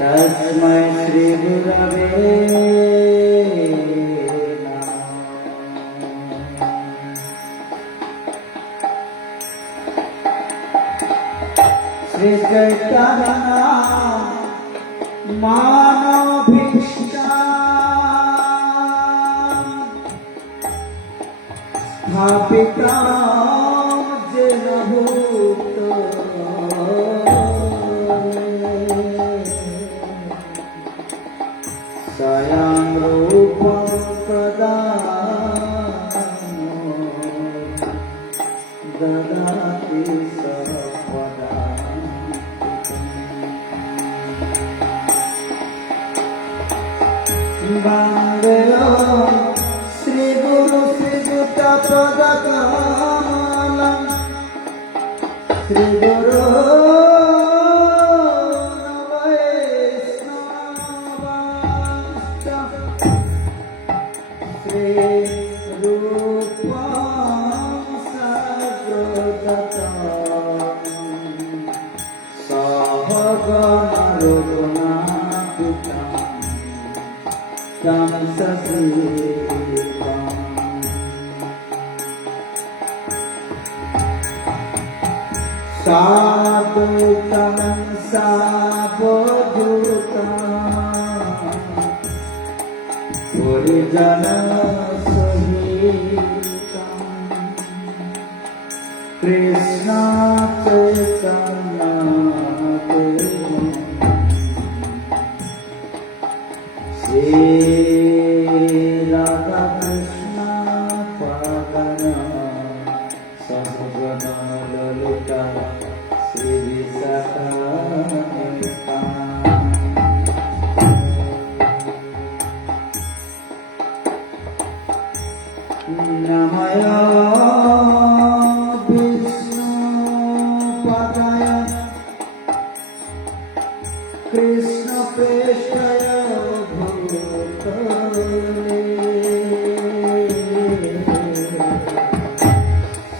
तस्मै श्री गुरवे श्री चैतन्य मानवभीष्टां स्थापितां येन स्वयं रूपं ददाति सर्वदा। वन्देऽहं श्रीगुरु श्रीयुतपदकमलं श्रीगुरो साधुतं सावधूतं परिजनसहितं कृष्ण चैतन्य देवं श्री राधा कृष्ण पावन सहगण ललिता श्री विशाखा नमः विष्णुपदाय कृष्ण प्रेष्ठाय भूतले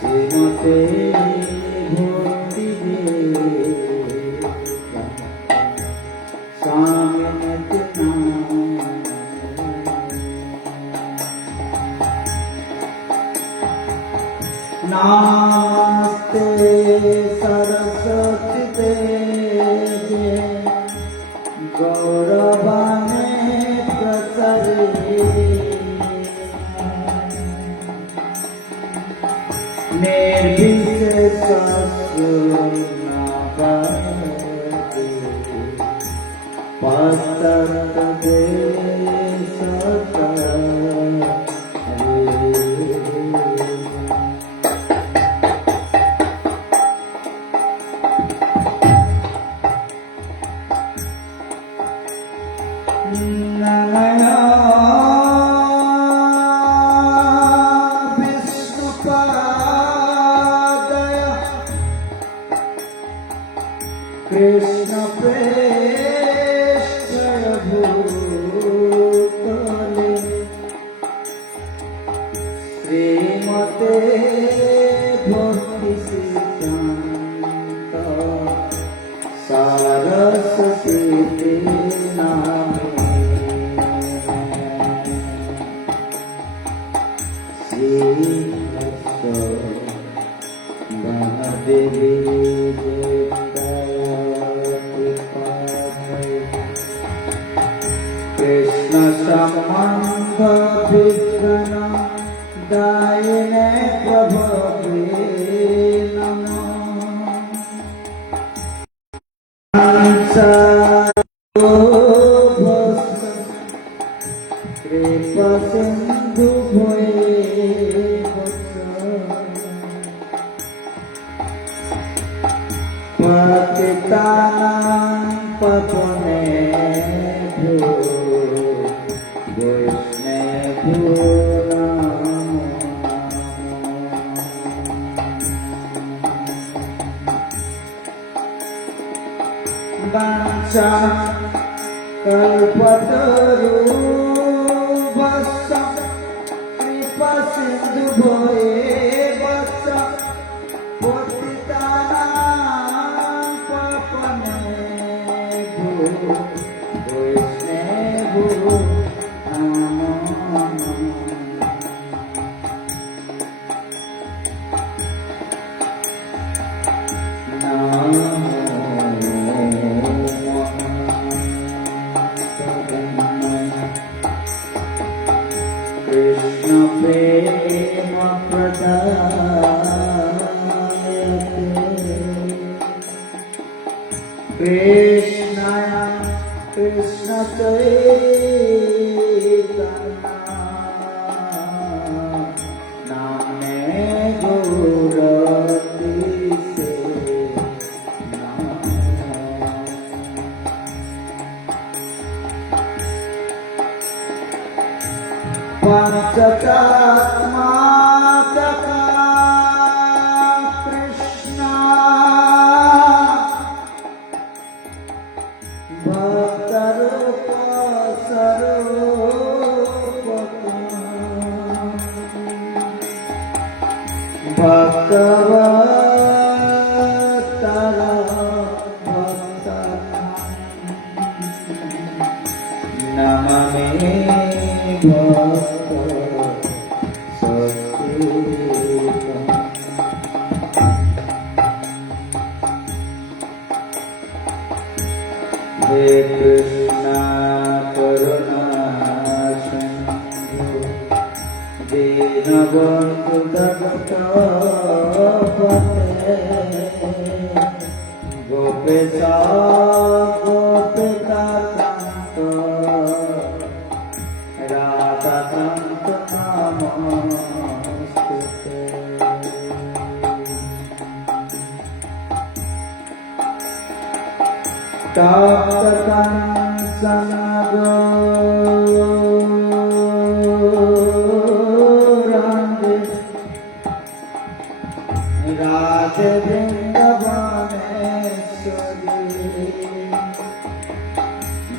श्रीमते नास्ते सरस्वती देवी गौरवाणे प्रसरे निर्विशेष শ্রীমতে ভক্তি সিদ্ধান্ত সরস্বতী নামে শ্রীহস্ত মহাদেবী কৃষ্ণ সম্বন্ধ বিঘ্ন দায়িনে প্রভবে কৃপা সিন্ধু ভয়ে পতিতানাং পাবনে Bangsa kalpataru-vassa kripa sindhu bhoye vassa patitanang pavanebho vaishnavho namo Krishna prema pradayate Krishna Krishna Chaitanya Namne Gaurati Se Panchakatmataka Krishna Bhaktarupa Sarupaka Bhaktavatara Bhaktana Namame Bhakta He Krishna Karuna Sindhu Dinabandhu Daktapate Gopesa Gopika Tanto Radha Tanto Namostute Tapta Kansana Gauranga Radha Vrindavaneshwari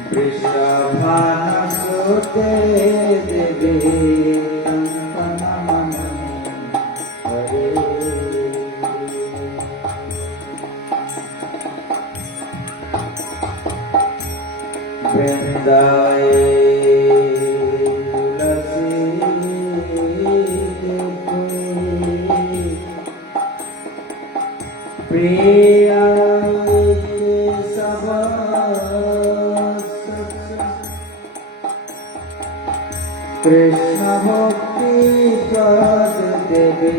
Vrishabhana Sute Devi Kankanamani Hare Vrindaye tulasi priya Krishna Bhakti Prad Devi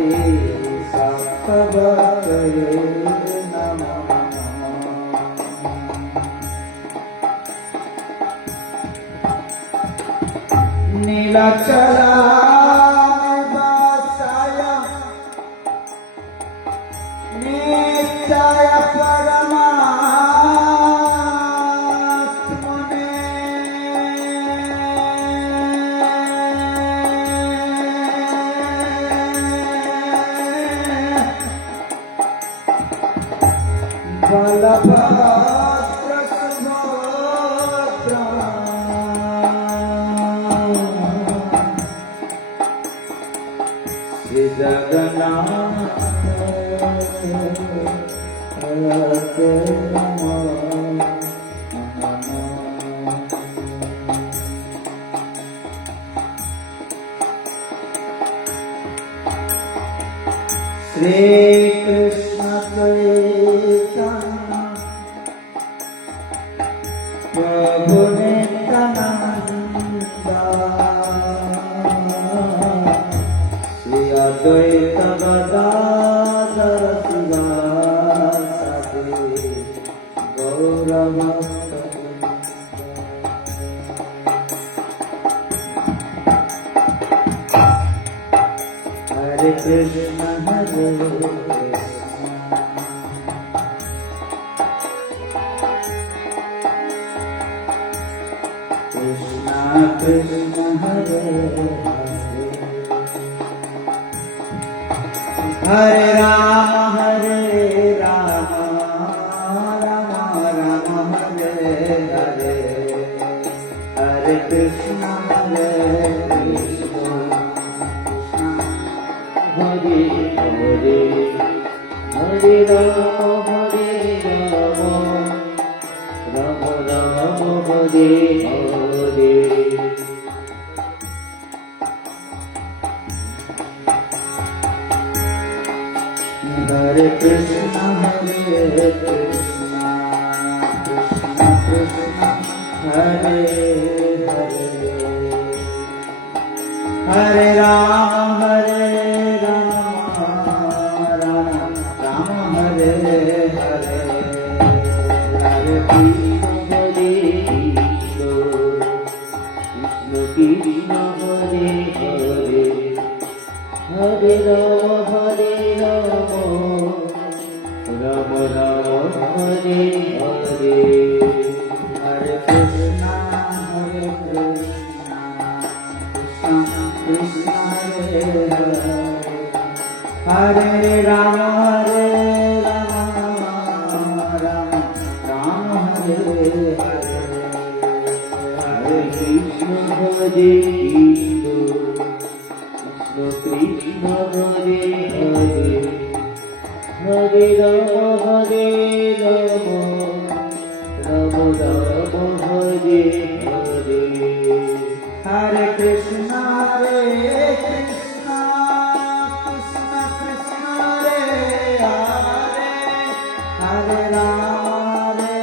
Saptabhaktaye Namah Nilachala Nivasaya Nityaya Paramatmane Balabhadra Subhadra Shri Jagannath Hare NaMo Shri Krishna Chaitanya Prabhu Nityanand Shri Advaita Gadadhar शिवासादि गौरभक्तवृंद। Hare Krishna Krishna Krishna Hare Hare Ram Ram Ram Hare Hare Hare Krishna Hare Hare Hare Ram Ram Ram Hare Hare. Hare Krishna Krishna Krishna Hare Hare Hare Ram Ram Ram Hare Hare Hare Krishna Krishna Hare Hare Hare Ram Ram Ram Hare Hare Hare Krishna Krishna Krishna Hare Hare Hare Ram Ram Ram Hare Hare Hare Krishna Krishna Hare Hare Hare Ram Ram Ram Hare Hare Hare Krishna Krishna Krishna Krishna Hare Hare Hare Ram Ram Hare Hare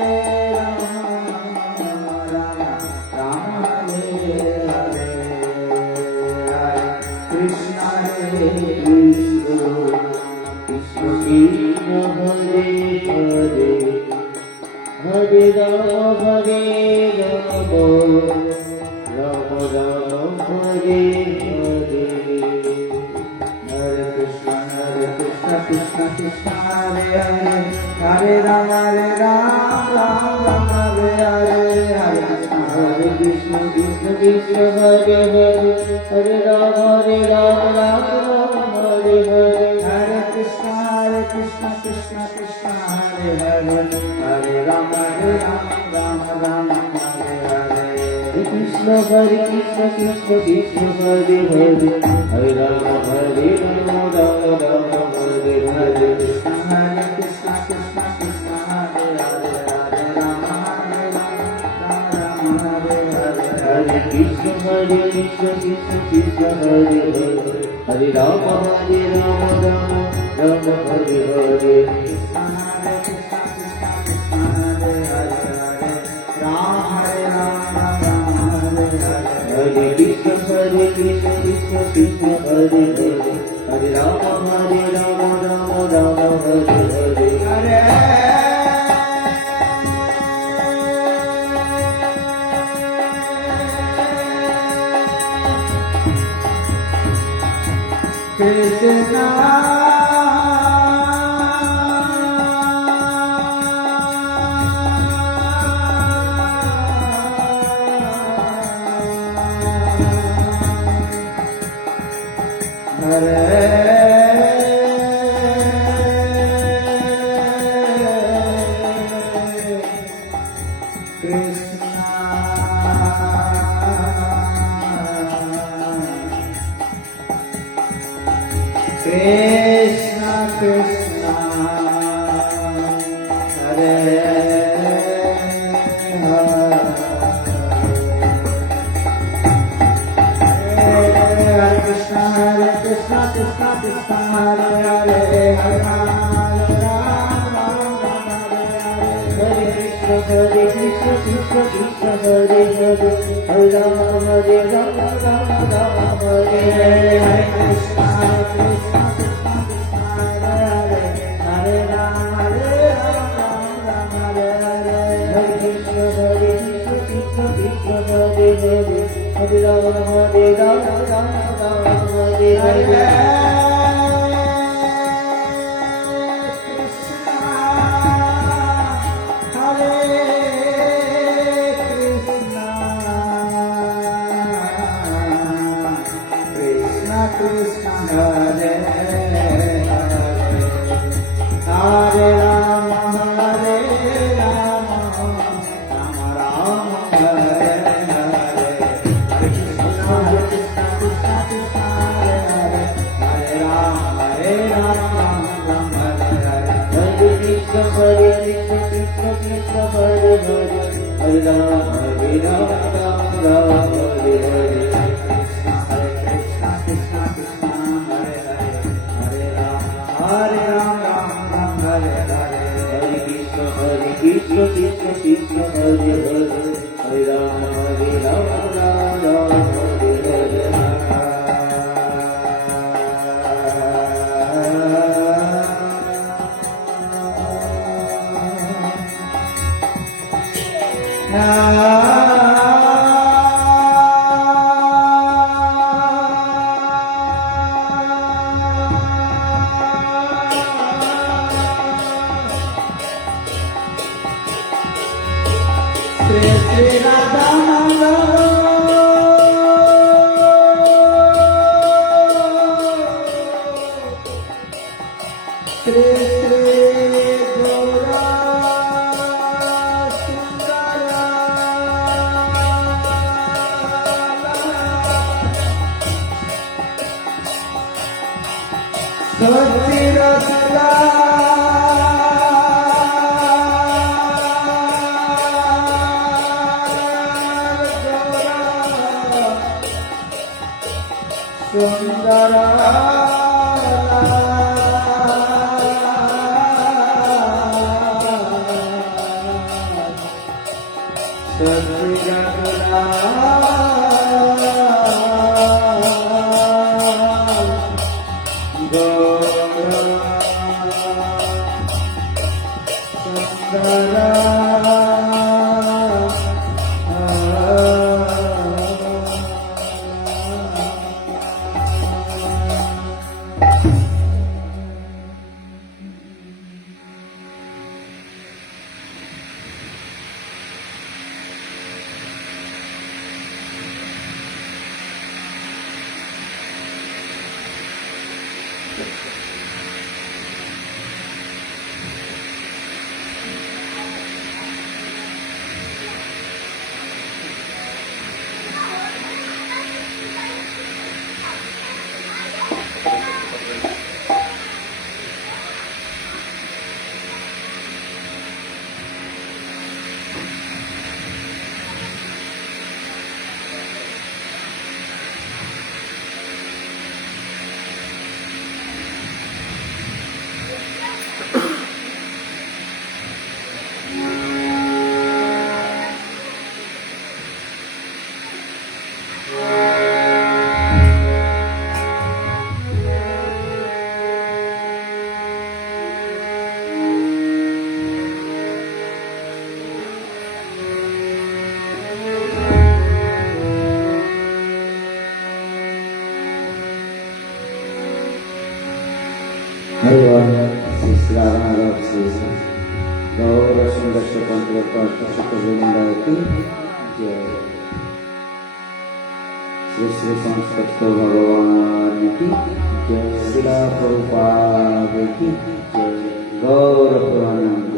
Hare Krishna Krishna Krishna Hare Hare Hare Ram Ram Ram Hare Hare Hare Krishna Krishna Krishna Hare Hare Hare Ram Ram Hare Hare Hare Krishna Krishna Hare Hare Hare Ram Ram Hare Hare Hare Krishna Krishna Krishna Hare Hare Hare Ram Ram Hare Hare Krishna Krishna Krishna Hare Hare Hare Ram Ram Hare Hare Krishna Krishna Krishna Hare Hare Hare Ram Ram Hare Hare Hare Krishna Krishna Krishna Hare Hare Hare Ram Ram Hare Hare Hare Krishna Krishna Krishna Hare Hare Hare Ram Ram Hare Hare Hare Krishna Krishna Krishna Hare Krishna Krishna Krishna Hare Hare Hare Hare Krishna Krishna Krishna Hare Hare Hare Rama Hare Rama Rama Rama Hare Hare Hare Krishna Krishna Krishna Hare Hare Hare Rama Rama Hare Hare Hare Krishna Krishna Krishna Hare Hare Hare Rama Hare Rama Rama Rama Hare Hare Krishna Hare Hare Rama Hare Rama Rama Rama Hare Hare Krishna Krishna Krishna Hare Hare Hare Rama Rama Hare Hare Krishna Hare Krishna Krishna Hare Hare Hare Rama Rama Hare Hare Hare Ram Ram Hare Hare Hare Krishna Krishna Krishna Hare Hare Hare Ram Ram Hare Hare Shri Radha Shri Gora Sundara Swati Rasla Sundara गौर सुंदर स्वतंत्र श्री श्री संस्कृत भगवान की जय, शिला प्रभुपाद की जय, गौर प्रणंद।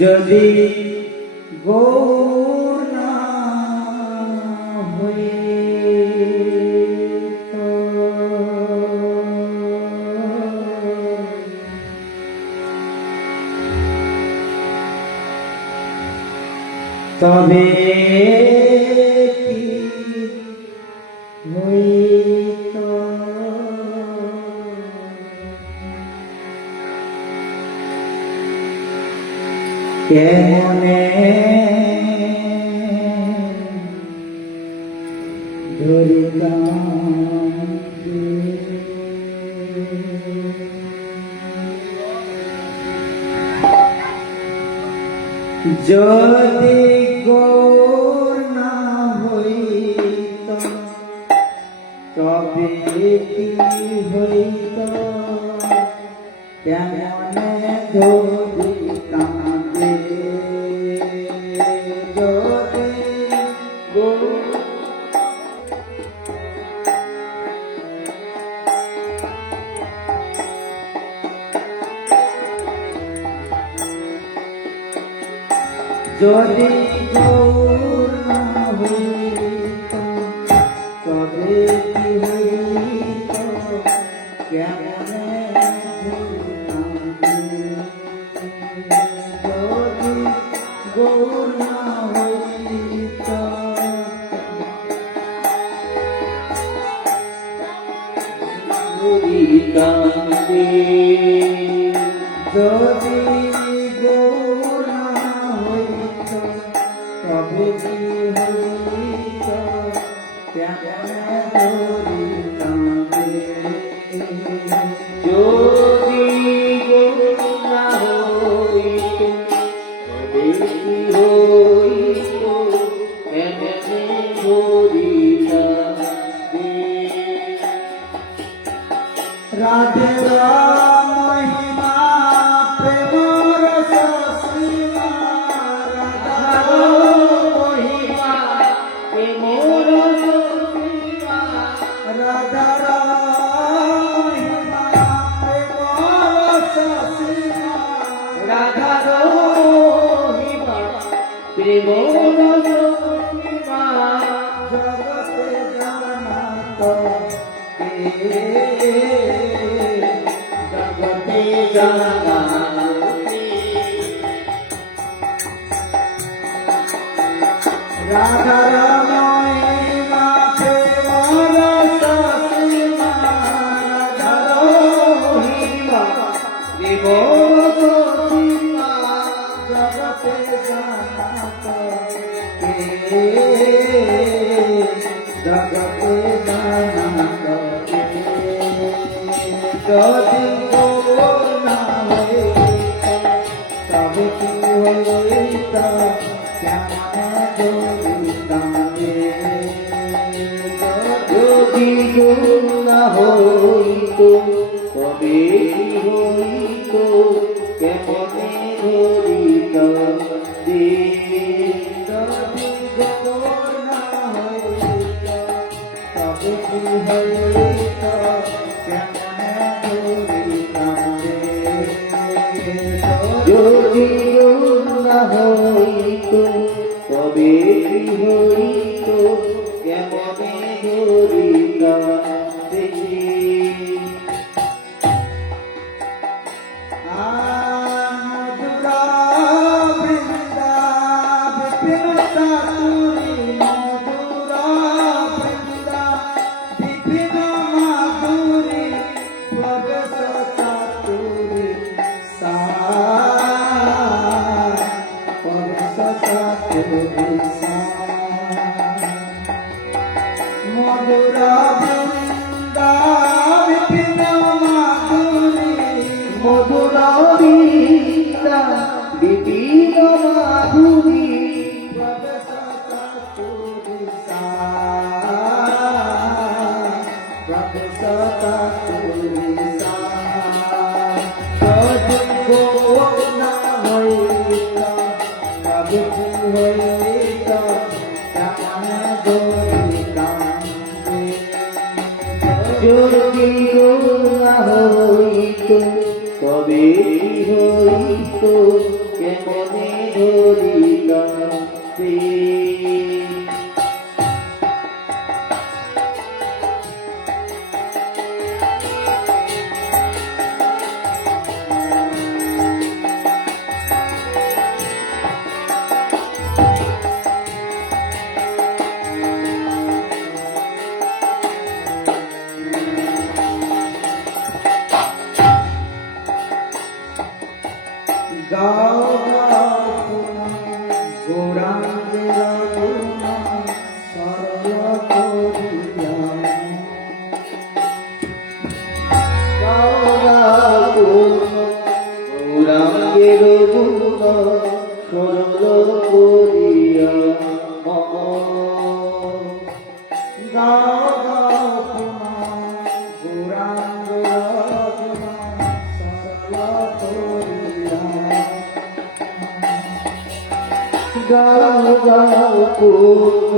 যদি গৌর না হয়ে তবে কি হইত কেমনে ধরিতাম যদি গৌর না হইত তবে কি হইত কেমনে ধরিতাম যদি গৌর যদি গৌর না হইত তবে কি হইত কেমনে যদি গৌর না হইত যদি গৌর না হইত তবে কি হইত কেমনে ধরিতাম যদি গৌর না হইত তবে কি হইত কেমনে ধরিতাম রাধে মহিমা প্রেমর সসীমা রাধা মহিমা প্রেমর সসীমা রাধা মহিমা প্রেমর সসীমা রাধা মহিমা প্রেমর সসীমা জগতে জানাত জগতে জানাত রাধা মহিমা প্রেমর সসীমা রাধা মহিমা প্রেমর সসীমা জগতে জানাত জগতে জানাত যদি গৌর না হইত তবে কি হইত কেমনে ধরিতাম যদি গৌর না হইত তবে কি হইত কেমনে ধরিতাম যদি গৌর না হইত তবে কি হইত যদি গৌর না হইত তবে কি হইত কেমনে ধরিতাম মধুরা বৃন্দা বিপিন চাতুরী মধুরা বৃন্দা বিপিন মাধুরী প্রবেশ চাতুরী মধুরা বৃন্দা বিপিন মাধুরী মধুরা বৃন্দা বিপিন মাধুরী প্রবেশ চাতুরী প্রবেশ চাতুরী যদি গৌর না হইত তবে কি হইত কেমনে ধরিতাম যদি গৌর না হইত তবে কি হইত কেমনে ধরিতাম পূর্ণ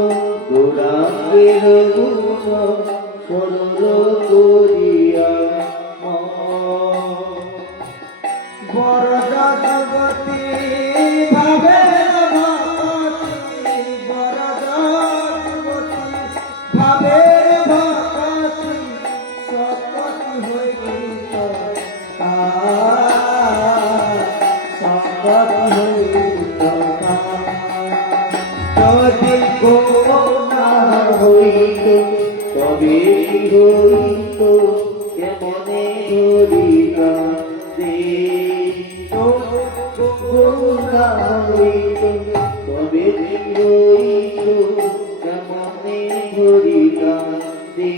গৌরাঙ্গের গুণ সরল করিয়া বরদা জগতি ভাবে ভক্তি বরদা জগতি ভাবে ভক্তি সকতি হইত সকতি হইত যদি না হইত তবে হইত কেমনে ধরিবা হইত তবে হইত কেমনে ধরিবা দে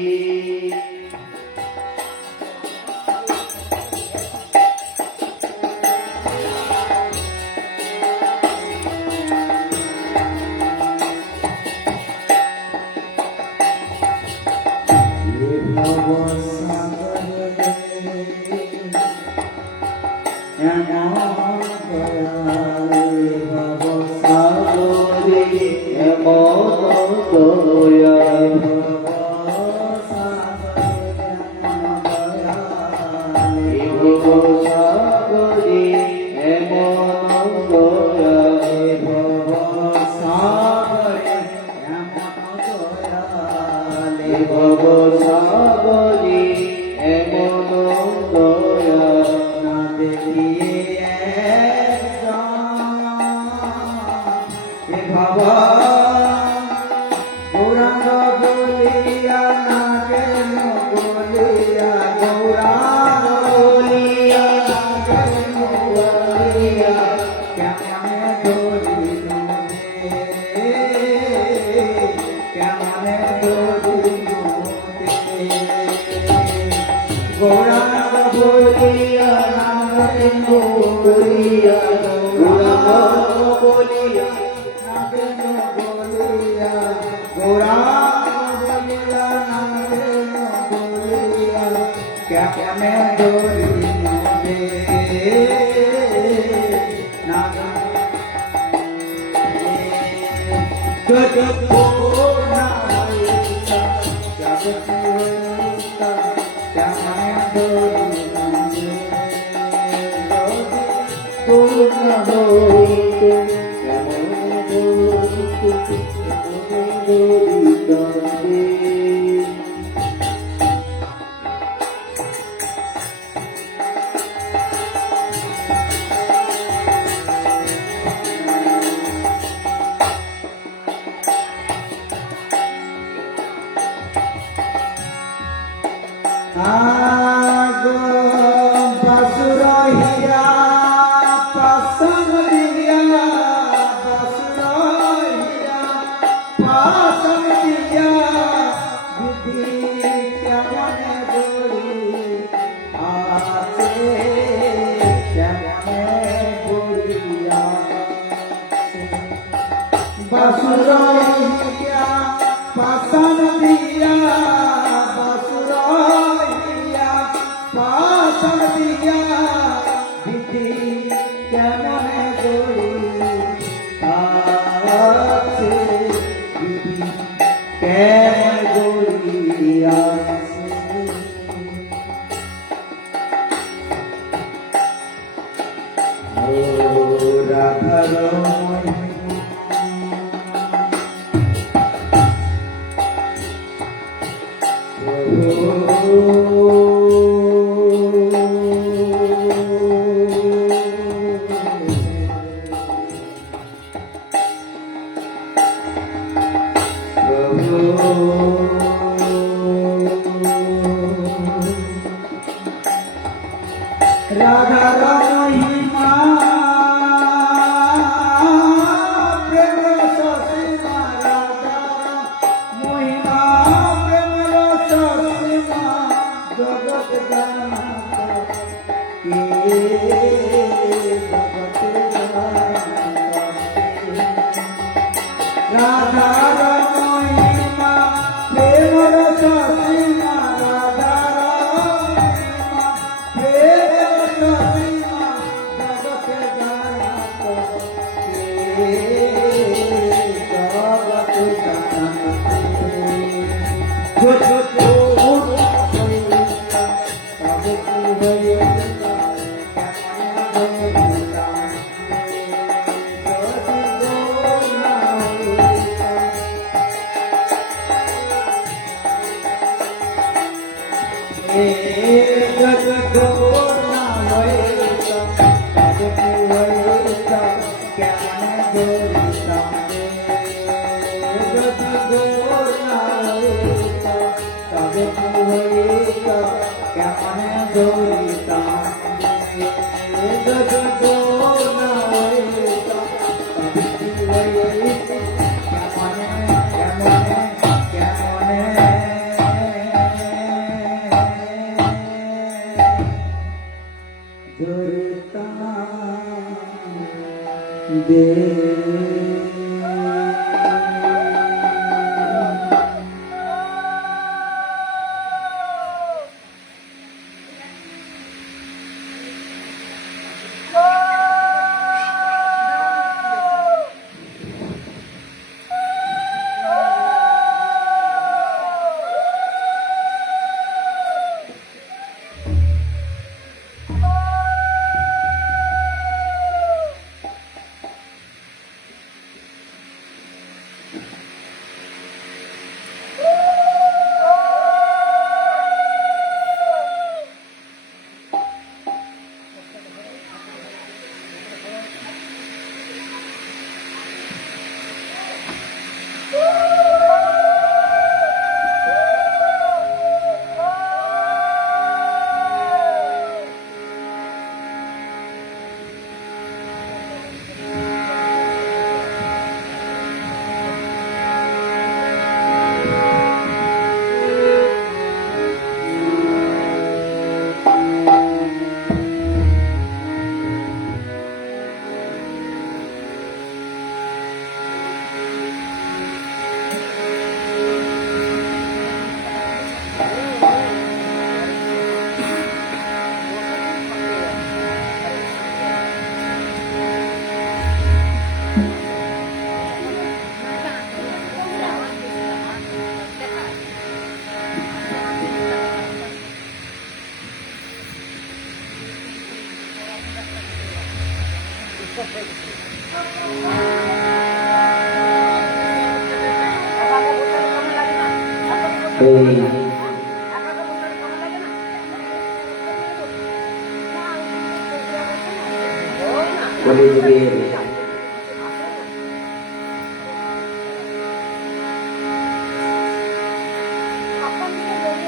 কলিযুগের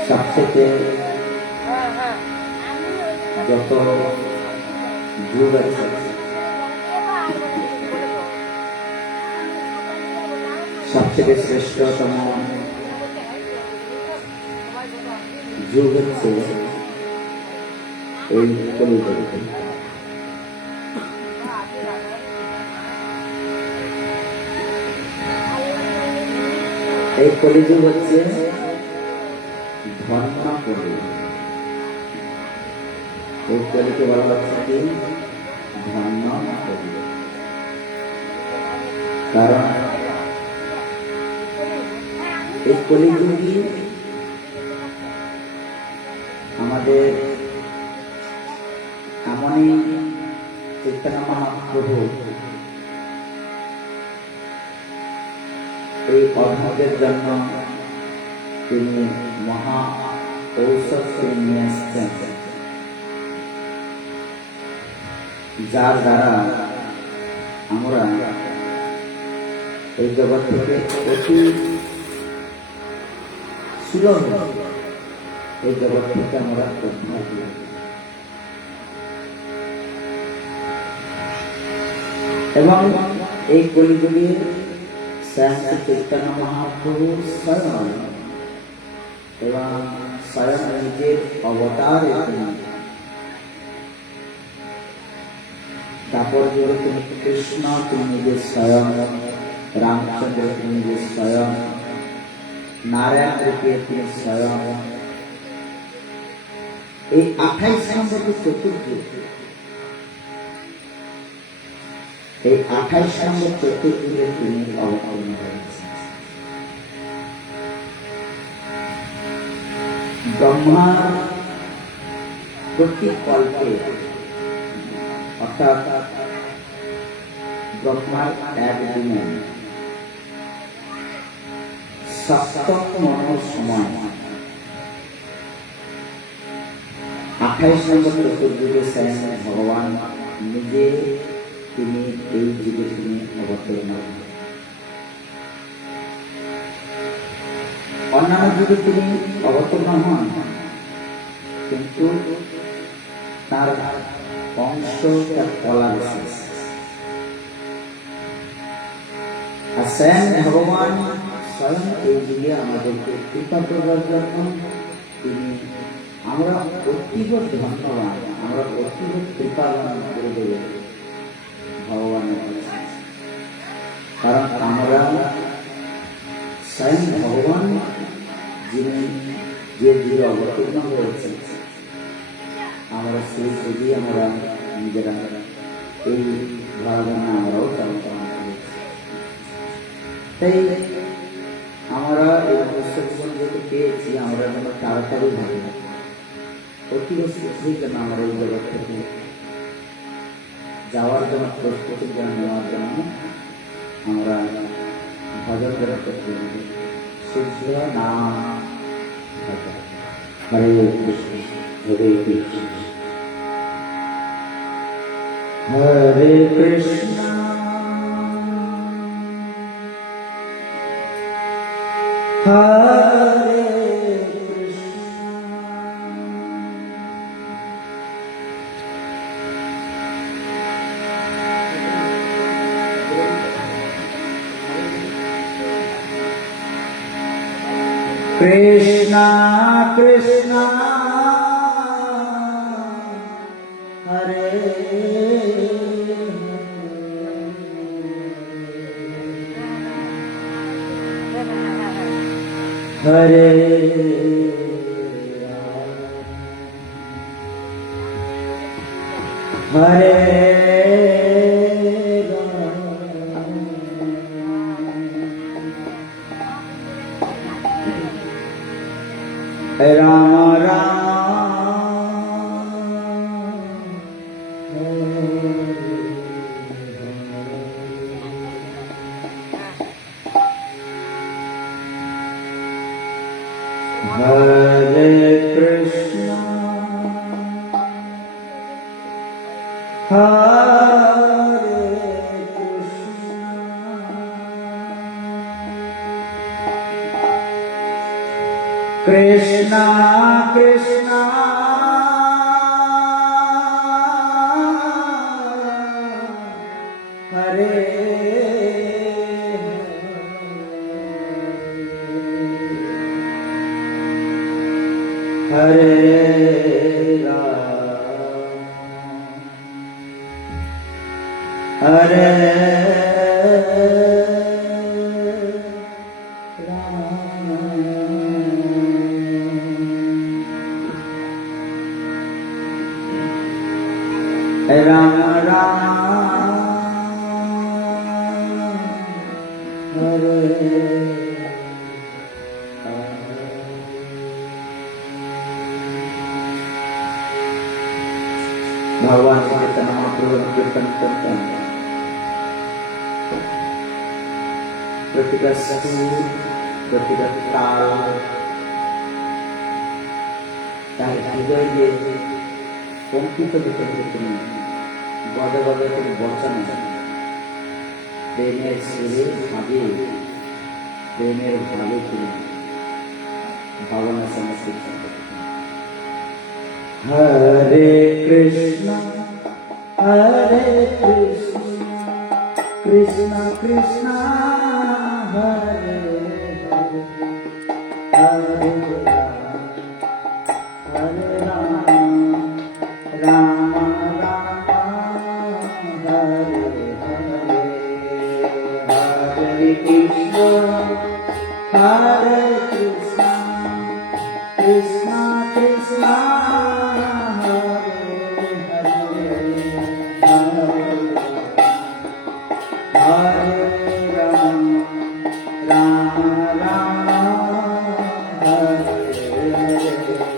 সবথেকে যত যুগ আছে সবথেকে শ্রেষ্ঠতম যুগ হচ্ছে এই কলিযুগ। এই কলিযুগ হচ্ছে ধর্ম কলিযুগ। এই কলিকে বলা হচ্ছে কি ধর্ম কলিযুগ। কারণ এই কলিযুগই আমাদের এমনই চৈতন্য মহাপ্রভু এই অধমের জন্য তিনি মহা ঔষধ নিয়ে এসছেন, যার দ্বারা আমরা এই জগৎ থেকে অতি সুলভ এই জগৎ থেকে আমরা উদ্ধার হই। এবং এই কলিযুগে স্বয়ং চৈতন্য মহাপ্রভু স্বয়ং এবং স্বয়ং নিজের অবতারে তিনি তারপর তিনি কৃষ্ণ, তিনি নিজের স্বয়ং রামচন্দ্র, তিনি নিজের স্বয়ং নারায়ণ রূপে তিনি স্বয়ং এই 28 নম্বর চতুর্যুগ, এই 28 নম্বর চতুর্যুগে তিনি অবতীর্ণ হয়েছেন। ব্রহ্মা প্রতি কল্পে অর্থাৎ ব্রহ্মার একদিনে সপ্তম সময় 28 নম্বর চতুর্যুগে স্বয়ং ভগবান নিজে তিনি এই যুগে তিনি অবতীর্ণ হন। অন্যান্য যুগে তিনি অবতীর্ণ হন, কিন্তু তার বংশ তার কলা বিশেষ। আর স্বয়ং ভগবান স্বয়ং এই যুগে আমাদেরকে কৃপা করবার জন্য তিনি, আমরা অতীব ধন্যবাদ, আমরা অতীব কৃপাবান করে দেবে ভগবানের কাছে। কারণ আমরা স্বয়ং ভগবান যিনি যে যুগে অবতীর্ণ হয়েছে, আমরা সেই যুগে আমরা নিজেরা এই ভাবনা আমরাও চালনা করেছি। তাই আমরা এই মনুষ্য জীবন যেহেতু পেয়েছি, আমরা যেন তাড়াতাড়ি ভাবি অতি শীঘ্রই যেন আমরা এই জগৎ থেকে যাওয়ার জন্য প্রস্তুতি যেন নেওয়ার জন্য আমরা ভজন করে করতে হবে। শুদ্ধ নাম হরে কৃষ্ণ হরে কৃষ্ণ হরে কৃষ্ণ হরে কৃষ্ণ কৃষ্ণ হরে হরে হরে রাম হরে কৃষ্ণ হরে কৃষ্ণ কৃষ্ণ হরে হরে হরে রাম রাম হরে भगवान के महाप्रभु कीर्तन करते हैं। प्रतिका सुर, प्रतिका ताल, তার হৃদয় যে কম্পিত হতে তুমি বদে বদে তুমি বচন প্রেমের সুরে ভাবে, প্রেমের ভাবে তুমি ভাবনা সমস্ত। হরে কৃষ্ণ হরে কৃষ্ণ কৃষ্ণ কৃষ্ণ হরে হরে হরে হরে রাম রাম রাম হরে হরে হরে কৃষ্ণ হরে কৃষ্ণ কৃষ্ণ কৃষ্ণ Hare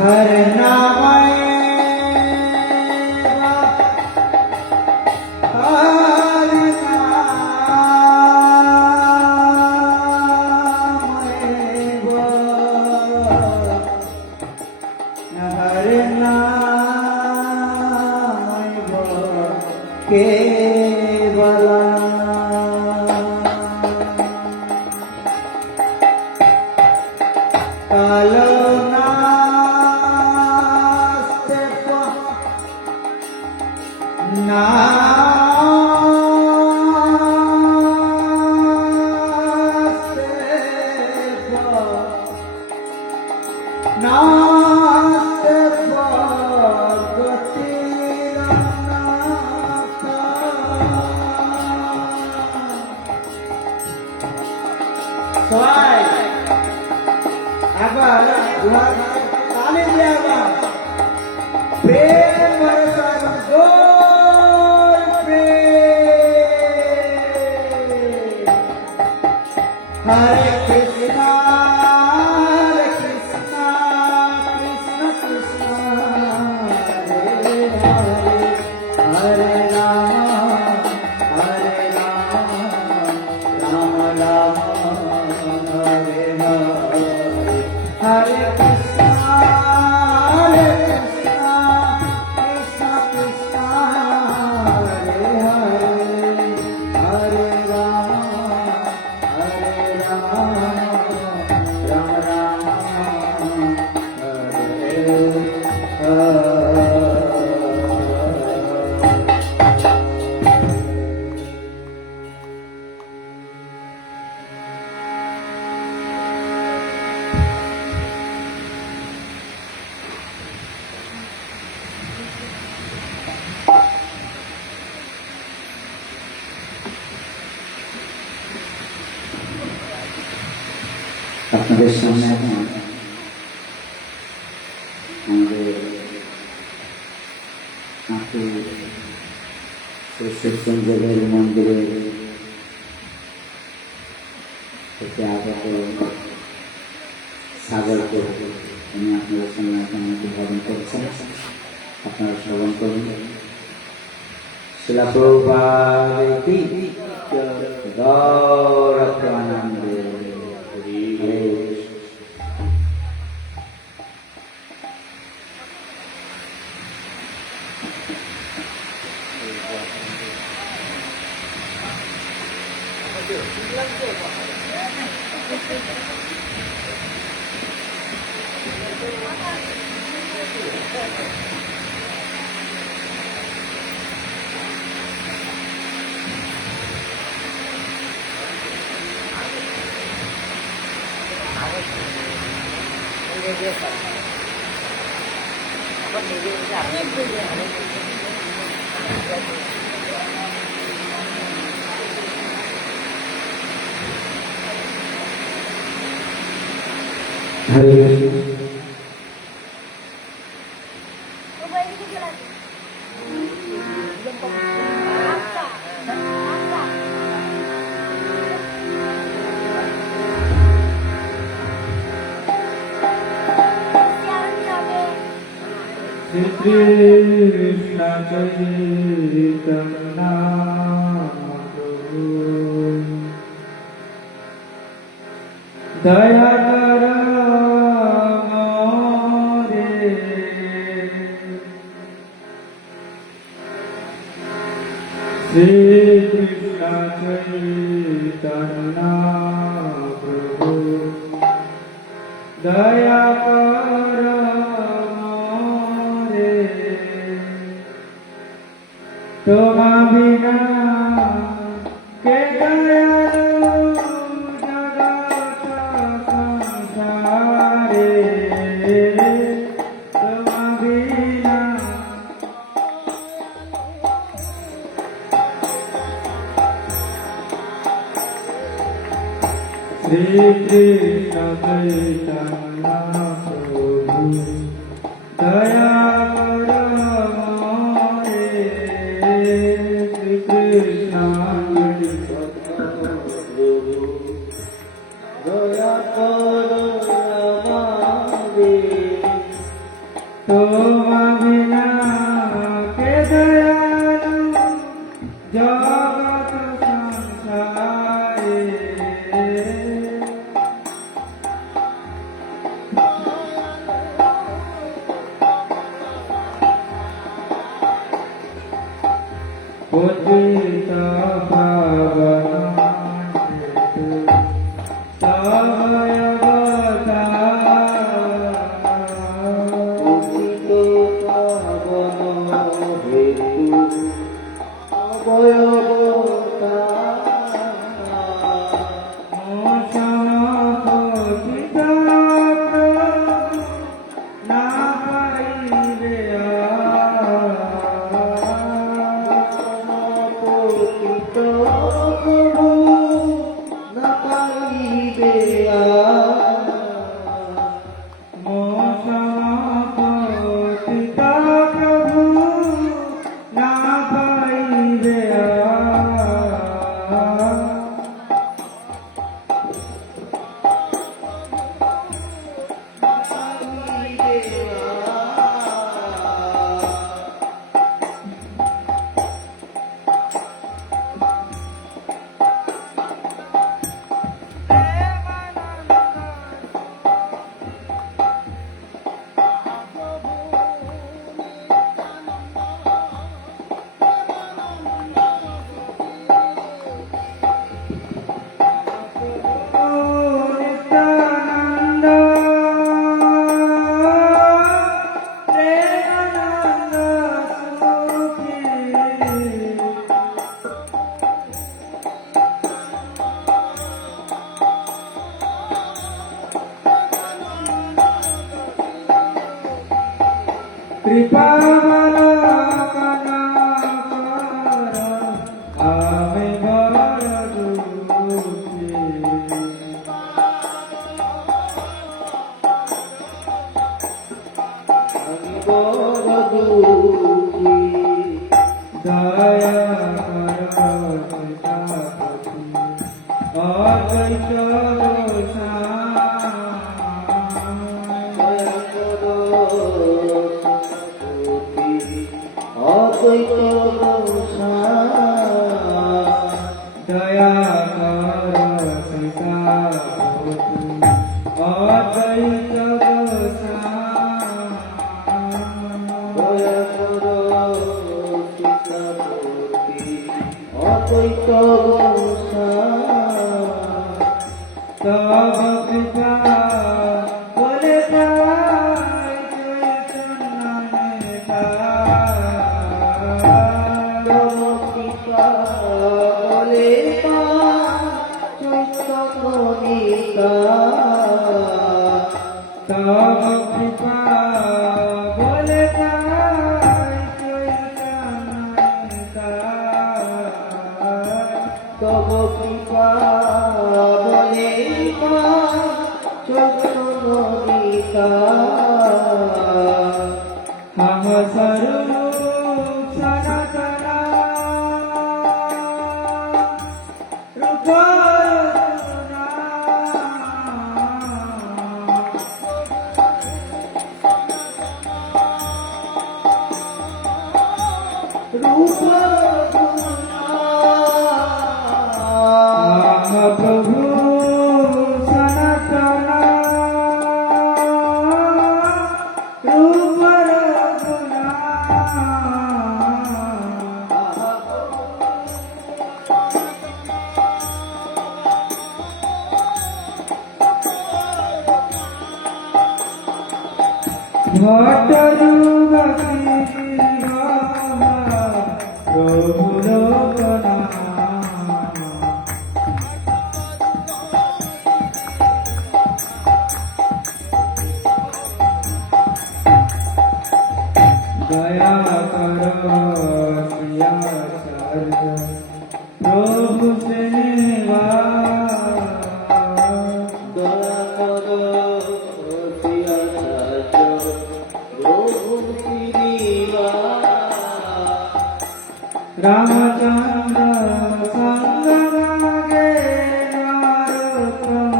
हर नाम আপনাদের সামনে এখন আমাদের সত্যের মন্দিরে থেকে আগত সাগরকে উনি আপনাদের সামনে এখন উদ্বোধন করছেন। আপনারা শ্রবণ করুন। শিলা প্রভুপাদ কি গৌরবানন্দে Krishna Chaitanya Prabhu Daya Kara More Shri Krishna Chaitanya Prabhu Daya Kara More Toma Bina Ke Dayalu Jagata Sansare Toma Bina Shri Krishna Chaitanya Prabhu Daya Kara More Shri Krishna Chaitanya Prabhu Daya Kara More Toma Bina Ke Dayalu Jagat Sansare Pujita Bhavanetu Savayavata Pujito Bhavanetu Savayavata Moshana Pujita Na Pariveya Bhatt যুগ প্রভু লোকনাথ দয়া করো শ্রীয়াচার্য প্রভু সেবা দয়া করো শ্রীয়াচার্য প্রভু সেবা রামচন্দ্র সঙ্গে নরোত্তম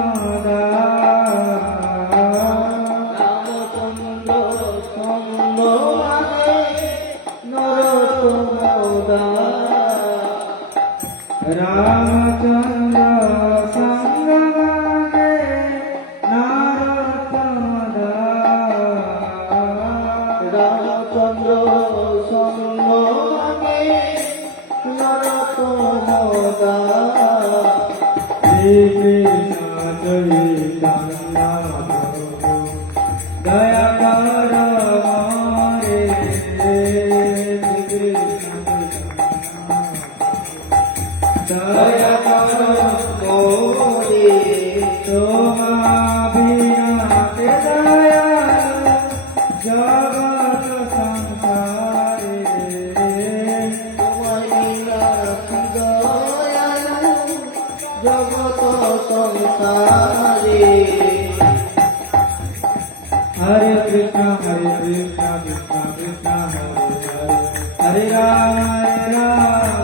রামচন্দ্র সঙ্গে নরোত্তম রামচন্দ্র সঙ্গে নরোত্তম রামচন্দ্র সঙ্গে নরোত্তম শ্রী কৃষ্ণ চৈতন্য দয়া কর মোরে দয়া কর মোরে তোমা বিনাতে দয়া জগৎ সংসারে জগত সংসারে হরে কৃষ্ণ কৃষ্ণ কৃষ্ণ হরে রাম রাম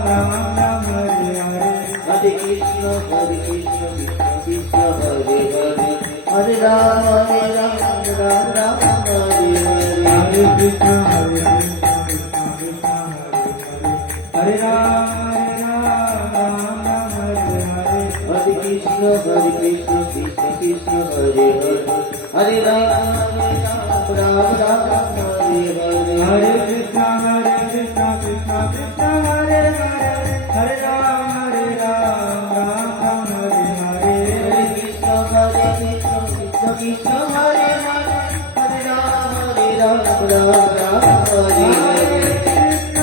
রাম হরে হরে হরে কৃষ্ণ কৃষ্ণ কৃষ্ণ হরে হরে হরে রাম রাম রাম হরে হরে हरे कृष्ण कृष्ण हरे राम राम राम हरे हरे हरे कृष्ण कृष्ण कृष्ण हरे हरे हरे राम राम राम हरे हरे हरे कृष्ण कृष्ण कृष्ण हरे हरे हरे राम राम राम हरे हरे हरे कृष्ण कृष्ण कृष्ण हरे हरे हरे राम राम राम हरे हरे कृष्ण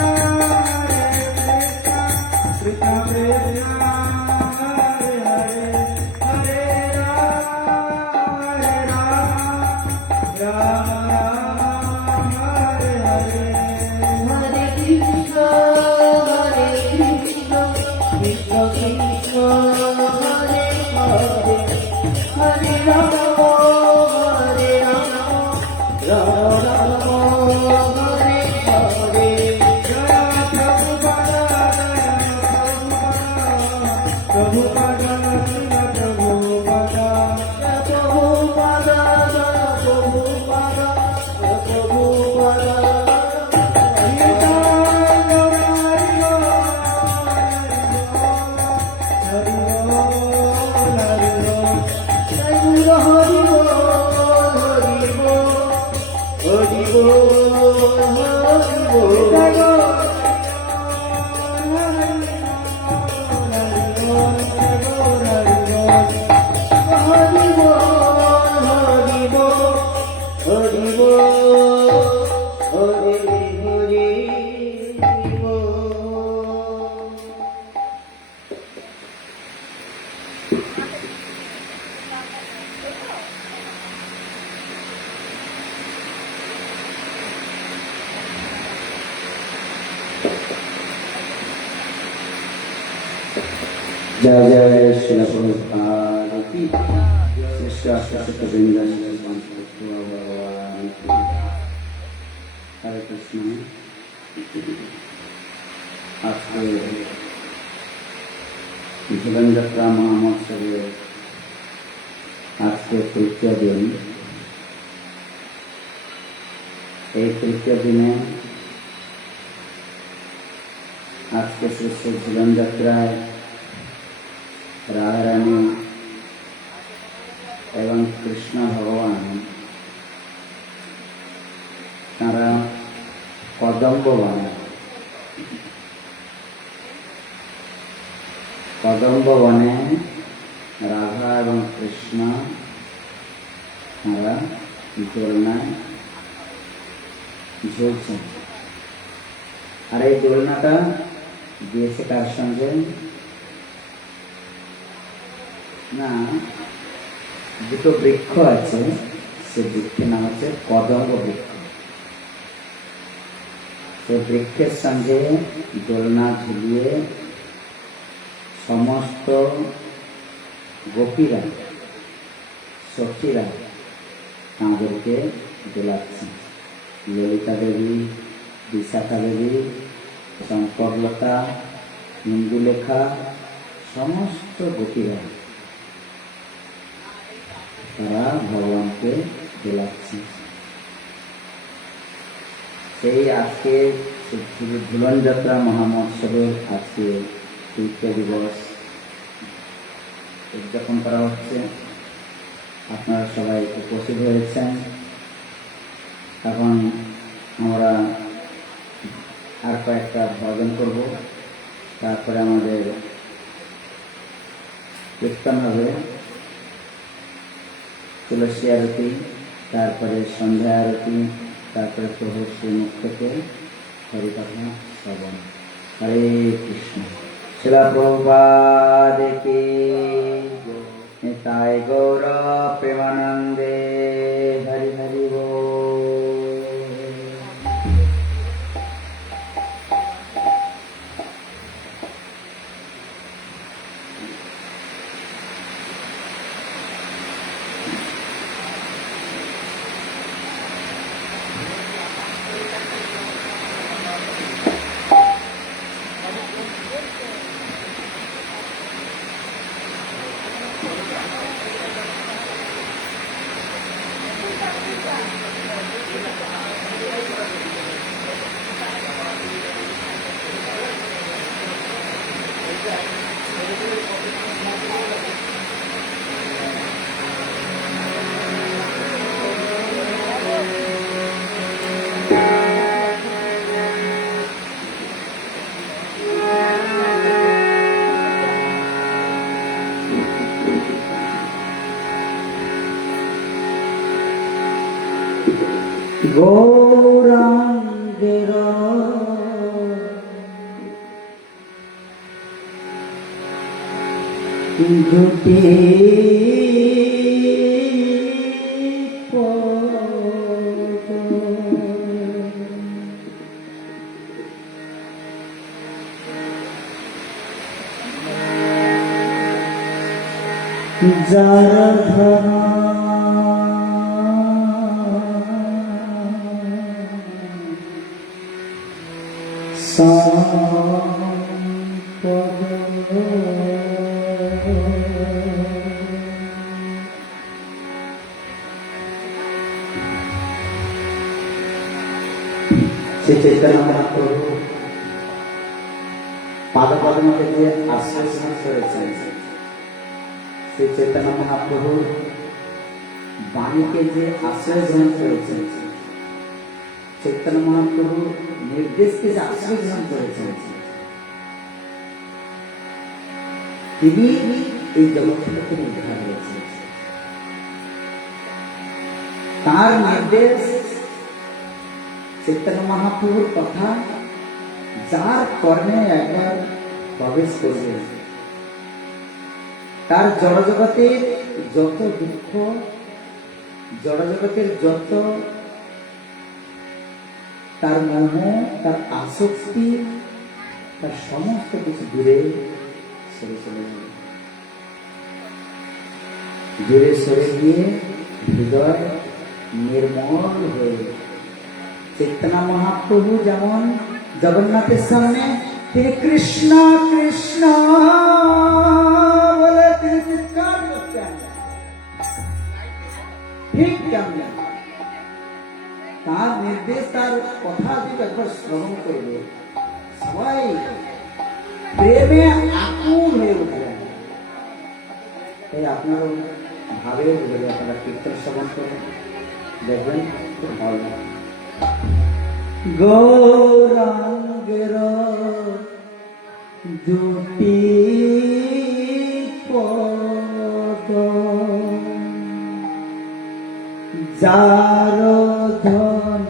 कृष्ण हरे हरे हरे राम राम हरे हरे हरे कृष्ण कृष्ण कृष्ण हरे हरे हरे राम राम राम हरे हरे प्रभुपादा प्रभुपादा प्रभुपादा प्रभुपादा प्रभुपादा जय जय श्री प्रभुपाद की हरे कृष्ण আজকে জীবন যাত্রা মহামহোৎসবে আজকে তৃতীয় দিন। এই তৃতীয় দিনে আজকে শ্রেষ্ঠ জীবনযাত্রায় রাধারানী এবং কৃষ্ণ ভগবান তারা কদম্ব বনে রাধা এবং কৃষ্ণ তারা দোলনায় ঝুলছেন। আর এই দোলনাটা দিয়েছে কার সঙ্গে? না, দুটো বৃক্ষ আছে, সে বৃক্ষের নাম হচ্ছে কদম্ব বৃক্ষ। সে বৃক্ষের সঙ্গে দোলনা ঝুলিয়ে সমস্ত গোপীরা, সখীরা তাঁদেরকে দোলাচ্ছেন। ললিতা দেবী, বিশাখা দেবী, শঙ্করলতা, ইন্দুলেখা, সমস্ত গোপীরা তারা ভগবানকে দোলাচ্ছেন। সেই আজকে ঝুলন যাত্রা মহামহোৎসবের আজকে তৃতীয় দিবস উদযাপন করা হচ্ছে। আপনারা সবাই উপস্থিত হয়েছেন। এখন আমরা আর কয়েকটা ভজন করব, তারপরে আমাদের কীর্তন হবে, তুলসী আরতি, তারপরে সন্ধ্যা আরতি, তারপরে প্রভু শ্রীমুখ থেকে হরিকথা শ্রবণ। হরে কৃষ্ণ। শিলা প্রভুপাদ কি নিতাই গৌর প্রেমানন্দে। হরি হরি বল। গৌরাঙ্গের দুটি যার ধরা শ্রী চৈতন্য মহাপ্রভু পাদপদ্ম থেকে আশ্রয় গ্রহণ করেছেন। শ্রী চৈতন্য মহাপ্রভু বাণীকে যে আশ্রয় গ্রহণ করেছেন, চৈতন্য মহাপ্রভু নির্দেশকে যে আশ্রয় গ্রহণ করেছেন, তিনি এই জগৎ থেকে উদ্ধার হয়েছেন। তার নির্দেশ, চৈতন্য মহাপ্রভুর কথা যার কর্মে একবার প্রবেশ করবে, তার জড়জগতের যত দুঃখ, জড়জগতের যত তার মোহ, তার আসক্তি, তার সমস্ত কিছু দূরে সরে চলে যাবে। দূরে সরে গিয়ে হৃদয় নির্মল হয়ে চৈতন্য মহাপ্রভু যেমন জগন্নাথের সামনে তিনি কৃষ্ণ কৃষ্ণ বলে তিনি চিৎকার করতেন, ঠিক তেমন তার নির্দেশ, তার কথা যদি একবার শ্রবণ করবে, সবাই প্রেমে আকুল হয়ে উঠবেন। তাই আপনারও ভাবে উঠবে, আপনারা কীর্তন শ্রবণ করবেন, দেখবেন খুব ভালো লাগে। গৌরাঙ্গের দুটি পদ যার ধন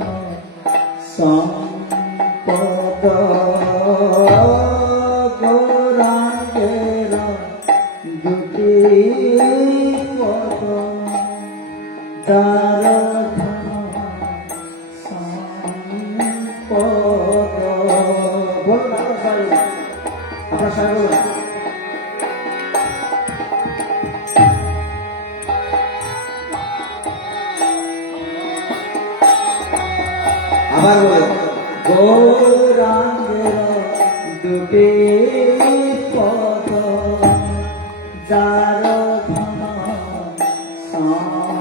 যার ধন সম্পদ। বলুন আপনার সাহেব বলুন। আবার বলো, গৌরাঙ্গের দুটি পদ, যার ধন সম্পদ।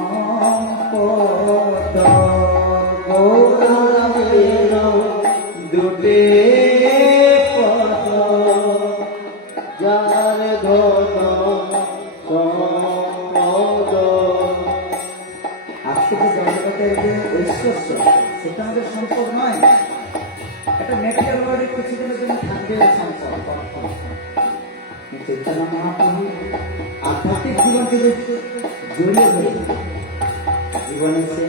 গৌরাঙ্গের দুটি পদ, যার ধন সম্পদ। আজকে যে জগতের যে ঐশ্বর্য, সেটা আমাদের সম্পদ নয়। একটা ম্যাটেরিয়াল ওয়ার্ল্ডে কিছুদিনের জন্য থাকবে সম্পদ। চৈতন্য মহাপ্রভু আধ্যাত্মিক জীবনকে যে জড়িয়ে ধরে জীবনে সে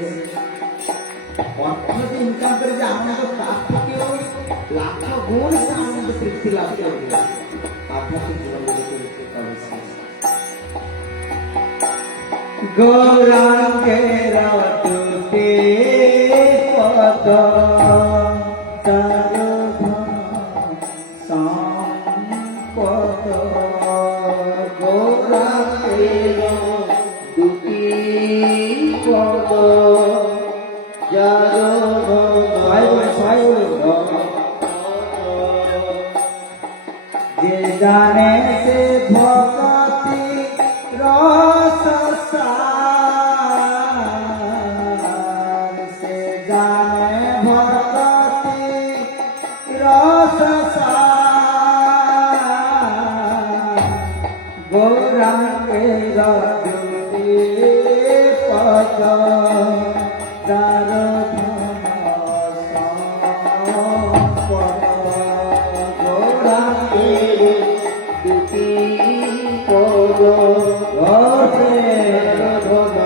অর্থনীতি ইনকাম করে যে আনন্দ, তার থেকেও লাখ গুণ সে আনন্দ তৃপ্তি লাভ করবে আধ্যাত্মিক জীবনকে গৌরাঙ্গের দুটি পদ, যার ধন সম্পদ। গৌরাঙ্গের দুটি পদ, যার যে জানে সে ভক্তি রস সার, সে জানে ভক্তি রস সার। গৌরাঙ্গের দুটি পদ, যার ধন সম্পদ। গৌরাঙ্গের দুটি পদ, যার ধন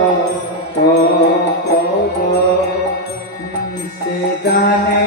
সম্পদ। সে জানে